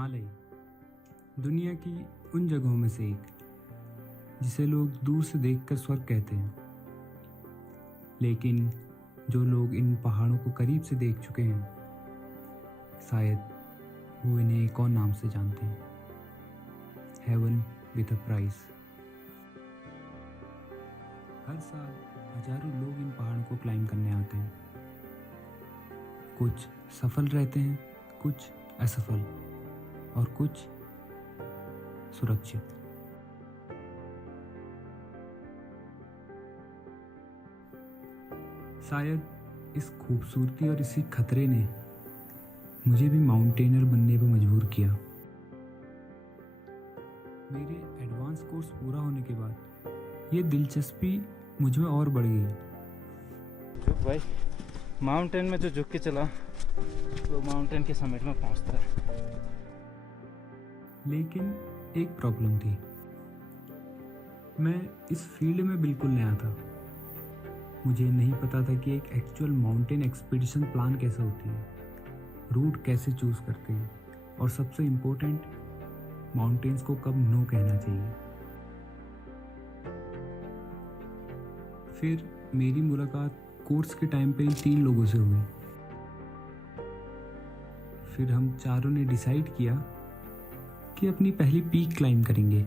हिमालय दुनिया की उन जगहों में से एक जिसे लोग दूर से देखकर स्वर्ग कहते हैं, लेकिन जो लोग इन पहाड़ों को करीब से देख चुके हैं शायद वो इन्हें एक और नाम से जानते हैं, हेवन विद अ प्राइस। हर साल हजारों लोग इन पहाड़ों को क्लाइंब करने आते हैं। कुछ सफल रहते हैं, कुछ असफल और कुछ सुरक्षित। शायद इस खूबसूरती और इसी खतरे ने मुझे भी माउंटेनर बनने पर मजबूर किया। मेरे एडवांस कोर्स पूरा होने के बाद ये दिलचस्पी मुझ में और बढ़ गई। झुक भाई, माउंटेन में जो झुक के चला वो माउंटेन के समिट में पहुंचता है। लेकिन एक प्रॉब्लम थी, मैं इस फील्ड में बिल्कुल नया था। मुझे नहीं पता था कि एक एक्चुअल माउंटेन एक्सपीडिशन प्लान कैसे होती है, रूट कैसे चूज करते हैं और सबसे इम्पोर्टेंट माउंटेन्स को कब नो कहना चाहिए। फिर मेरी मुलाकात कोर्स के टाइम पे इन 3 लोगों से हुई। फिर हम चारों ने डिसाइड किया कि अपनी पहली पीक क्लाइंब करेंगे,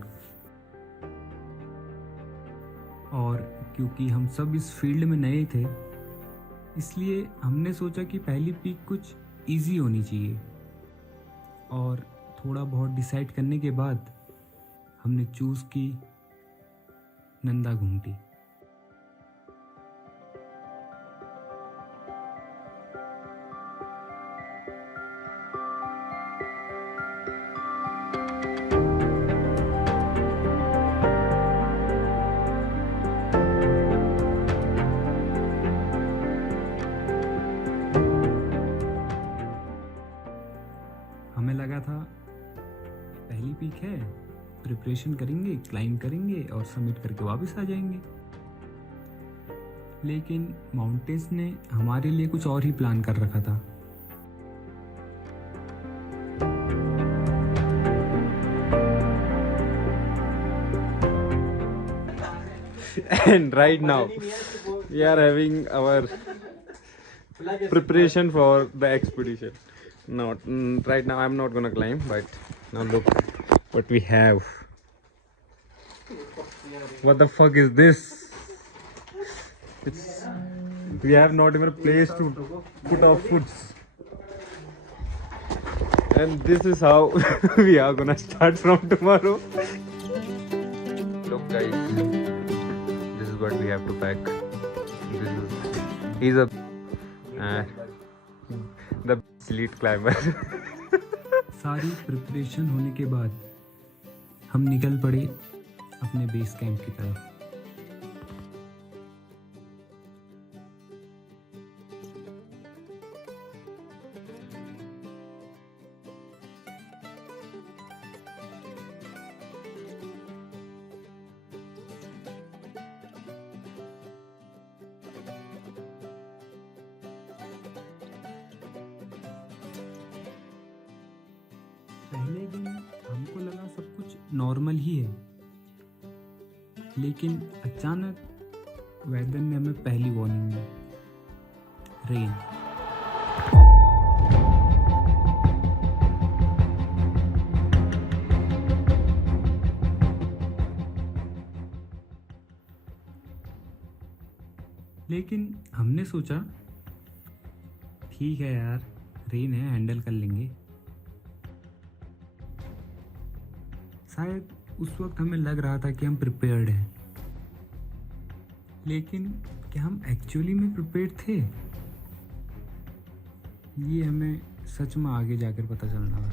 और क्योंकि हम सब इस फील्ड में नए थे इसलिए हमने सोचा कि पहली पीक कुछ इजी होनी चाहिए। और थोड़ा बहुत डिसाइड करने के बाद हमने चूज़ की नंदा घुंटी। हमें लगा था पहली पीक है, प्रिपरेशन करेंगे, क्लाइंब करेंगे और सबमिट करके वापस आ जाएंगे। लेकिन माउंटेन्स ने हमारे लिए कुछ और ही प्लान कर रखा था। And right now we are having our preparation for the expedition. Right now I'm not gonna climb, but now look what we have. What the fuck is this? We have not even a place to put our foots, and this is how we are gonna start from tomorrow. Look guys, this is what we have to pack. He's a the elite climber. सारी preparation होने के बाद हम निकल पड़े अपने base camp की तरफ। पहले दिन हमको लगा सब कुछ नॉर्मल ही है, लेकिन अचानक वेदर ने हमें पहली वार्निंग दी, रेन। लेकिन हमने सोचा ठीक है यार, रेन है, हैंडल कर लेंगे। शायद उस वक्त हमें लग रहा था कि हम प्रिपेयर्ड हैं, लेकिन क्या हम एक्चुअली में प्रिपेयर्ड थे, ये हमें सच में आगे जाकर पता चलना था।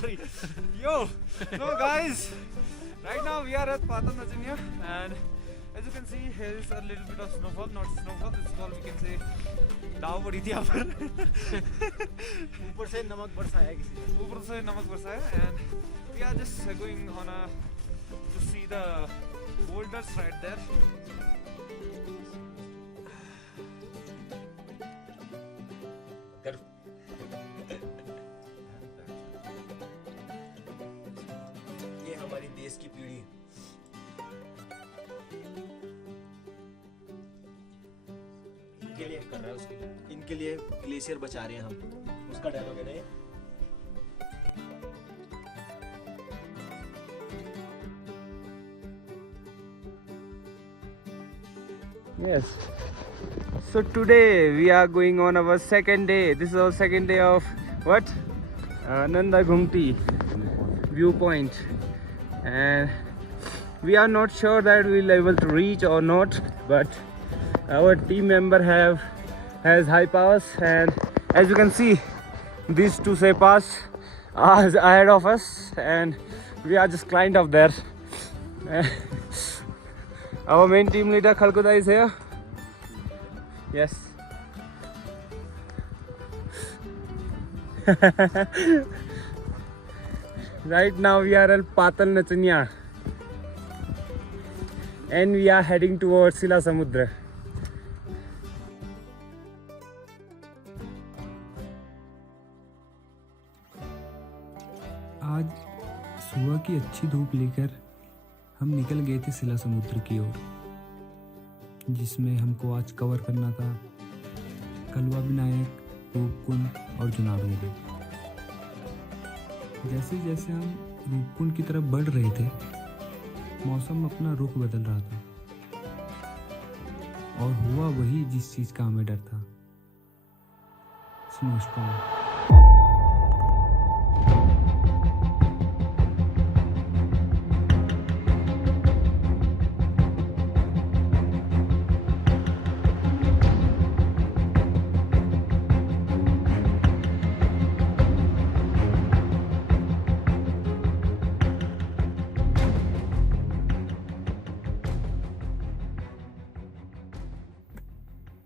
Sorry. Yo. So guys, right now we are at Patal Nachania, and as you can see, here is a little bit of snowfall. Not snowfall. This is called, we can say, दाव पड़ी थी यहाँ पर. ऊपर से नमक बरसाया किसी ने. ऊपर से नमक बरसाया, and we are just going on to see the boulders right there. ये हमारी देश की पीढ़ी. इनके लिए कर रहा है उसके लिए. इनके लिए ग्लेशियर बचा रहे हैं हम. उसका डायलॉग है ना ये. Yes. So today we are going on our second day. This is our second day of what? Nanda Ghumti viewpoint, and we are not sure that we'll able to reach or not. But our team member has high powers, and as you can see, these two Sepas are ahead of us, and we are just climbed up there. Our main team leader Khalkuda is here. Yes. Right now we are at Patal Nachania, and we are heading towards Sila Samudra. आज सुबह की अच्छी धूप लेकर हम निकल गए थे सिला समुद्र की ओर, जिसमें हमको आज कवर करना था कलवा विनायक, रूपकुंड और जुनागढ़. जैसे जैसे हम रूपकुंड की तरफ बढ़ रहे थे, मौसम अपना रुख बदल रहा था, और हुआ वही जिस चीज़ का हमें डर था, स्नोस्टॉर्म.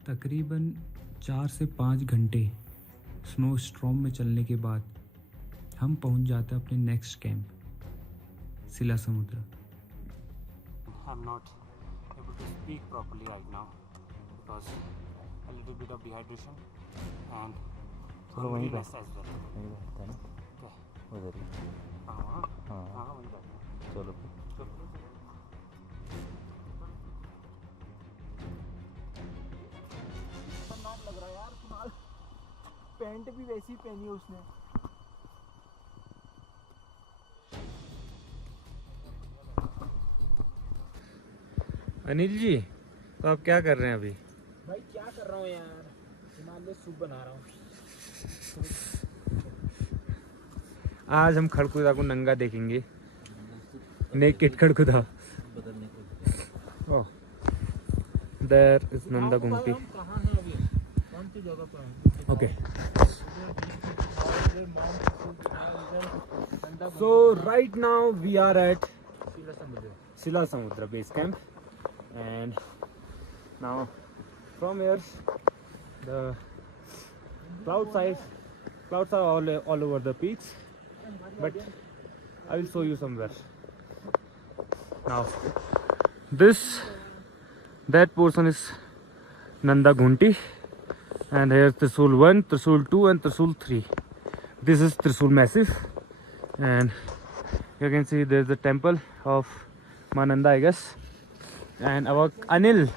तकरीबन 4 से 5 घंटे स्नो स्टॉर्म में चलने के बाद हम पहुंच जाते हैं अपने नेक्स्ट कैंप सिला समुद्र. I'm not able to speak properly right now because a little bit of dehydration and hungriness as well. Okay. हाँ वहीं बैठना. चलो. खतरनाक लग रहा है यार कुणाल. पैंट भी वैसी पहनी है उसने. अनिल जी, तो आप क्या कर रहे हैं अभी? भाई क्या कर रहा हूँ यार, हिमालय सूप बना रहा हूँ. आज हम खड़कुदा को नंगा देखेंगे. नेकेड खड़कुदा. बदलने को. ओह, देयर इज नंदा गुमटी. कहाँ है अभी, कौन सी जगह पर है? Okay. So right now we are at Sila Samudra base camp, and now from here the clouds are all over the peaks, but I will show you somewhere. Now that portion is Nanda Ghunti, and here's Trishul 1, Trishul 2 and Trishul 3. This is Trishul Massif, and you can see there's the temple of Mananda, I guess. And our Anil,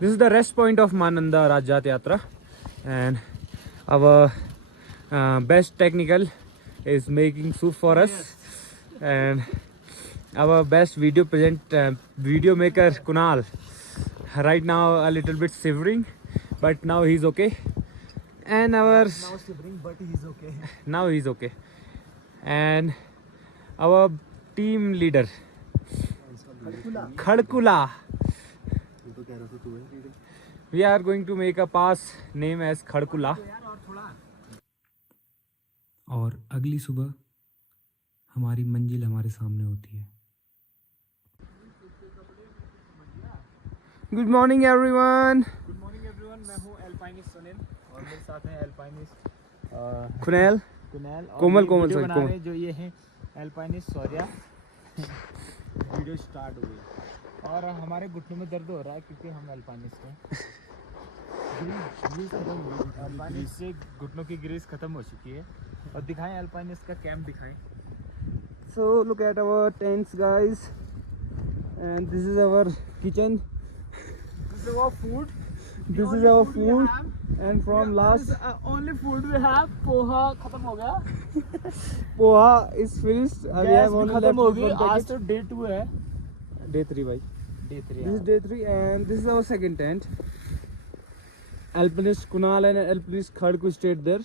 this is the rest point of Mananda Rajat Yatra, and our best technical is making soup for us, and our best video maker Kunal right now a little bit shivering, but now he's okay. And our now he's okay. And our team leader Khadkula, we are going to make a pass name as Khadkula. और अगली सुबह हमारी मंजिल हमारे सामने होती है। Good morning everyone. Good morning everyone, मैं हूँ एल्पाइनिस्ट सुनील और मेरे साथ हैं एल्पाइनिस्ट कुनैल, कुनैल और कोमल, ये कोमल, वीडियो sorry, बना कोमल। रहे हैं जो ये हैं एल्पाइनिस्ट सौर्या। वीडियो स्टार्ट हो गई और हमारे घुटनों में दर्द हो रहा है क्योंकि हम एल्पाइनिस्ट हैं। ग्रीस खत्म हो गई, एल्पाइनिस्ट से घुटनों की ग्रीस खत्म हो चुकी है। और दिखाएं एल्पाइनिस्ट का कैंप दिखाएं। So look at our tents, guys, and this is our kitchen. This is our food. This is our food, and from last only food we have poha खत्म हो गया। poha is finished. We gas have भी only खत्म left हो with गई। one आज packet. तो day 2 है। Day 3, bhai. Day 3 This is day 3, and this is our second tent. Alpinist Kunal and Alpinist Khadku stayed there,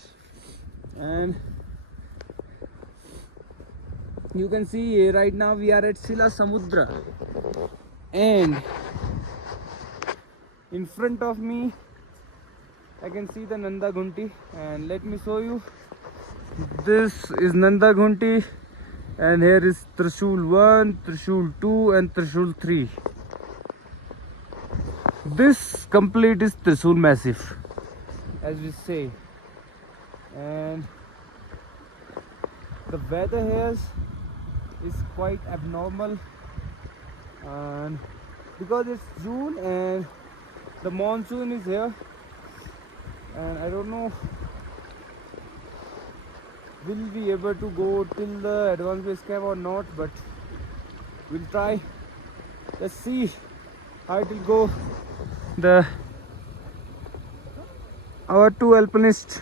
and you can see right now we are at Sila Samudra, and in front of me I can see the Nanda Ghunti, and let me show you. This is Nanda Ghunti, and here is Trishul 1, Trishul 2 and Trishul 3. This complete is Trishul Massif, as we say, and the weather here is quite abnormal, and because it's June and the monsoon is here, and I don't know will be able to go till the advanced base camp or not, but we'll try. Let's see how it will go. Our two alpinists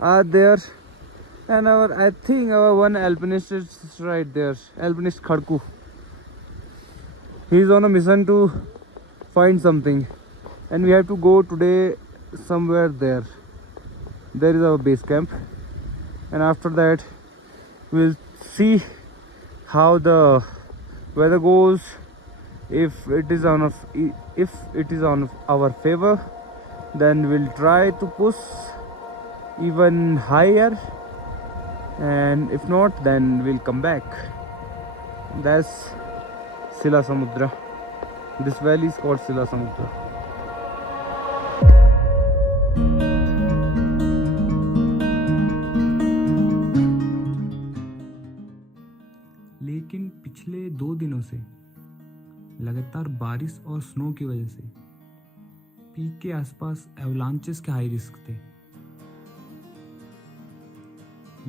are there, and I think our one alpinist is right there, Alpinist Khadku. He's on a mission to find something, and we have to go today somewhere there. There is our base camp, and after that we'll see how the weather goes. If it is on our favor, then we'll try to push even higher, and if not, then we'll come back. That's Sila Samudra. This valley is called Sila Samudra. लेकिन पिछले 2 दिनों से लगातार बारिश और snow की वजह से पीक के आसपास एवलांचेस के हाई रिस्क थे,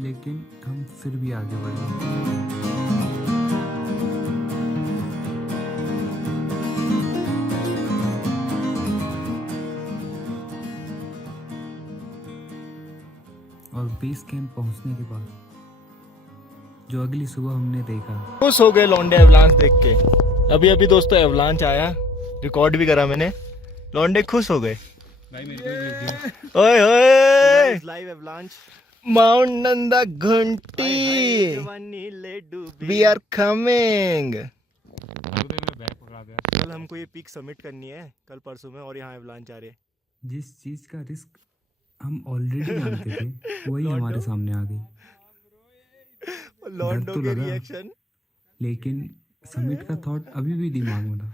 लेकिन हम फिर भी आगे बढ़े। और बेस कैंप पहुंचने के बाद जो अगली सुबह हमने देखा, खुश हो गए लौंडे एवलांच देख के। अभी अभी दोस्तों एवलांच आया, रिकॉर्ड भी करा मैंने। लौंडे खुश हो गए। ओए ओए लाइव एवलांच माउंट नंदा घंटी, वी आर कमिंग। कल हमको ये पीक सबमिट करनी है, कल परसों में, और यहाँ एवलांच आ रहे हैं। जिस चीज का रिस्क हम ऑलरेडी जानते थे वही हमारे सामने आ गई। लॉन्डो तो के लगा। रिएक्शन। लेकिन समिट का थॉट अभी भी दिमाग में था,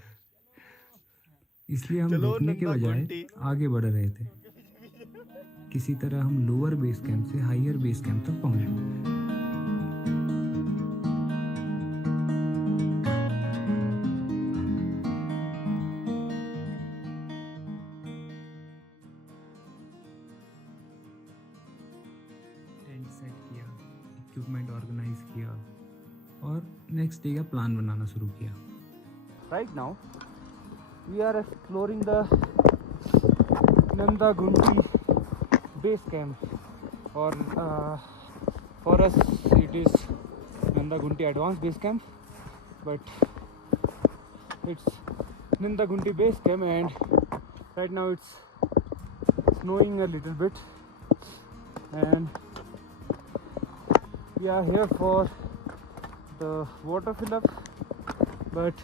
इसलिए हम चलो रुकने के नंदा बजाय घंटी। आगे बढ़ रहे थे। किसी तरह हम लोअर बेस कैंप से हायर बेस कैंप तक पहुंच गए। टेंट सेट किया, इक्विपमेंट ऑर्गेनाइज किया और नेक्स्ट डे का प्लान बनाना शुरू किया। Right now we are exploring the Nanda Ghunti base camp, or for us it is Nanda Ghunti advanced base camp, but it's Nanda Ghunti base camp, and right now it's snowing a little bit, and we are here for the water fill up, but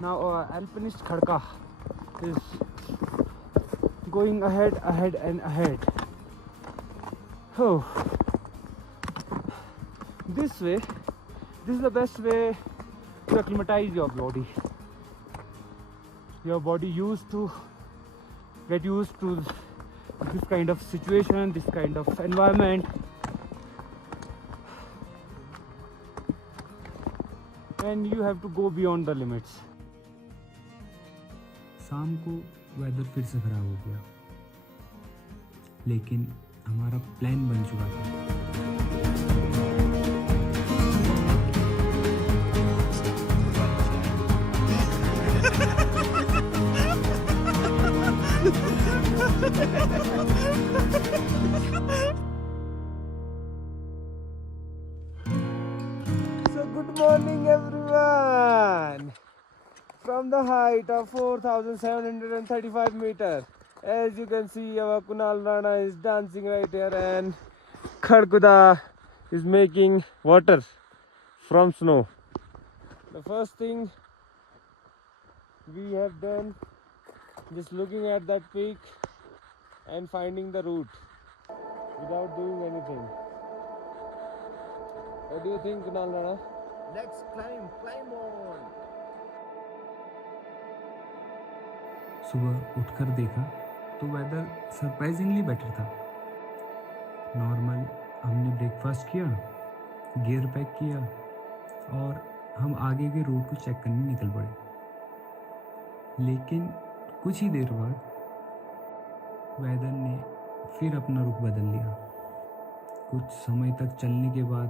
now Alpinist Khadka is going ahead and ahead. Oh, this way, this is the best way to acclimatize your body. Your body get used to this kind of situation, this kind of environment, and you have to go beyond the limits. शाम को weather फिर से ख़राब हो गया, लेकिन हमारा plan बन चुका था। So good morning everyone from the height of 4,735 meters. As you can see, our Kunal Rana is dancing right here, and Khadkuda is making water from snow. The first thing we have done, just looking at that peak and finding the route without doing anything. What do you think, Kunal Rana? Let's climb on. सुबह उठकर देखा तो weather surprisingly better था। Normal हमने breakfast किया, gear pack किया और हम आगे के रूट को चेक करने निकल पड़े। लेकिन कुछ ही देर बाद वेदर ने फिर अपना रुख बदल लिया। कुछ समय तक चलने के बाद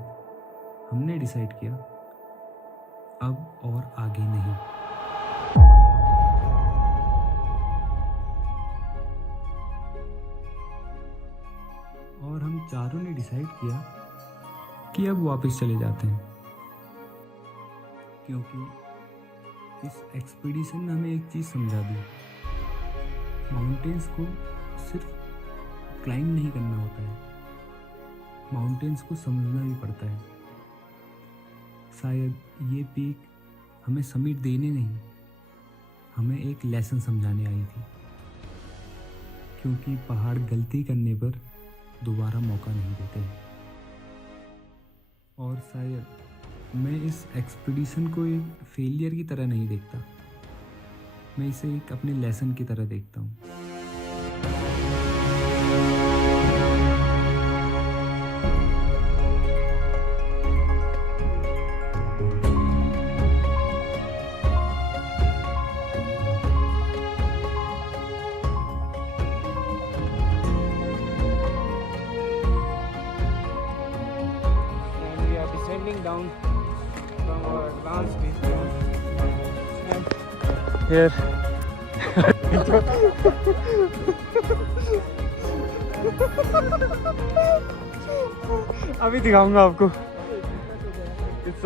हमने डिसाइड किया अब और आगे नहीं। और हम चारों ने डिसाइड किया कि अब वापस चले जाते हैं, क्योंकि इस एक्सपीडिशन ने हमें एक चीज़ समझा दी, माउंटेन्स को सिर्फ क्लाइंब नहीं करना होता है, माउंटेन्स को समझना भी पड़ता है। शायद ये पीक हमें समिट देने नहीं, हमें एक लेसन समझाने आई थी, क्योंकि पहाड़ गलती करने पर दोबारा मौका नहीं देते। और शायद मैं इस एक्सपीडिशन को एक फेलियर की तरह नहीं देखता, मैं इसे एक अपने लेसन की तरह देखता हूँ। Down from our advanced distance, and here अभी दिखाऊंगा आपको। It's